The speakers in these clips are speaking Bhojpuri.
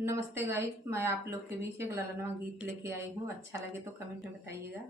नमस्ते गाइस, मैं आप लोग के बीच एक ललनवा गीत लेके आई हूँ। अच्छा लगे तो कमेंट में बताइएगा।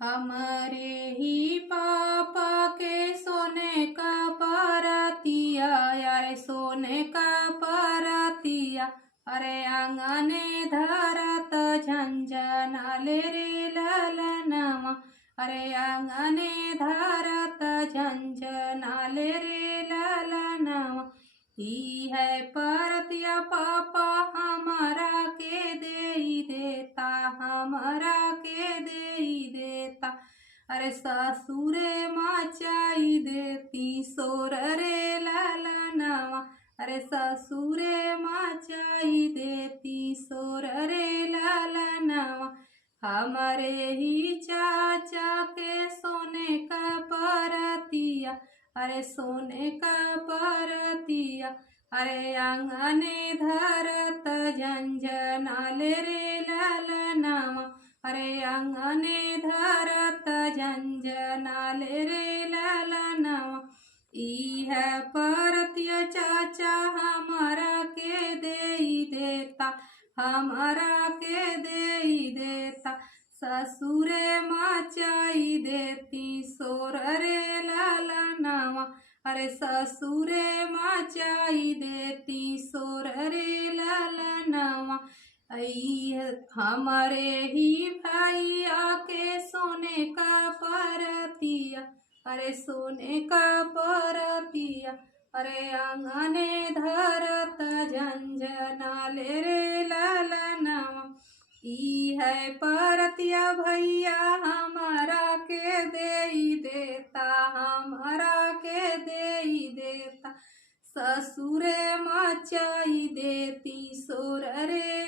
हमारे ही पापा के सोने का परतिया, यारे सोने का परतिया, अरे आंगने धरत झंझनाले रे ललनवा, अरे आंगने धरत झंझनाले रे ललनवा। ही है परतिया पापा हमारा के दे देता, हमारा के दे देता, अरे ससुरे मचाई देती सोर रे ललनवा, अरे ससुरे मचाई देती सोर रे ललनवा। हमारे ही चाचा के सोने का परतिया, अरे सोने का परतिया, अरे आंगने धरत झंझनाले रे ललनवा, अरे आंगने धरत झंझनाले रे ललनवा। ई है परतिया चाचा हमारा के दे देता, हमारा के दे देता, ससुरे मचाई देती सोर रे ललनवा, अरे ससुरे मचाई देती सोर रे ललनवा। हमारे ही भैया के सोने का परतिया, अरे सोने का परतिया, अरे आंगने धरत झंझनाले रे ललनवा। ई है परतिया भैया हमारा के दे देता, हमारा के दे देता, ससुरे मचाई देती सोर रे